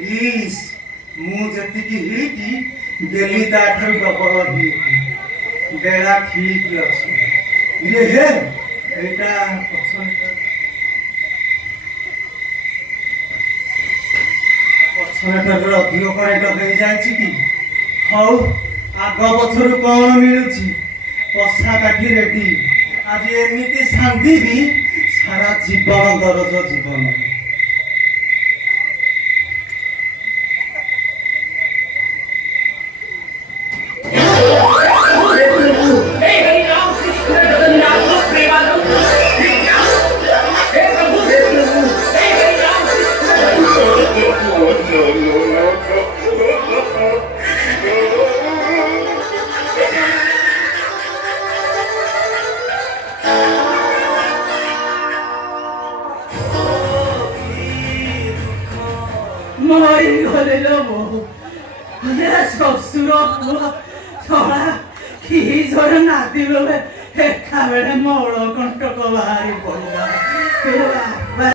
ଇସ୍ ମୁଁ ଯେତିକି ହେଇକି ଡେଲି ତାଠାରୁ ଡବଲ ହେଇକି ବେଳା ଠିକ ଅଛି। ଇଏ ହେ ଏଇଟା ପଛରେ ଅଧିକ କରେଣ୍ଟ ହେଇଯାଇଛି କି? ହଉ ଆଗ ପଛରୁ କଣ ମିଳୁଛି? ପଶା କାଠି ରେଡି। ଆଜି ଏମିତି ସାନ୍ଦିବି ସାରା ଜୀବନ ଦରଜ ଜୀବନ। মরিগলেলো বহু শ্বশুর ছড়া কি ঝরে নাতি বলে একা বেড়ে মৌল কণ্টক বাহারি পড়া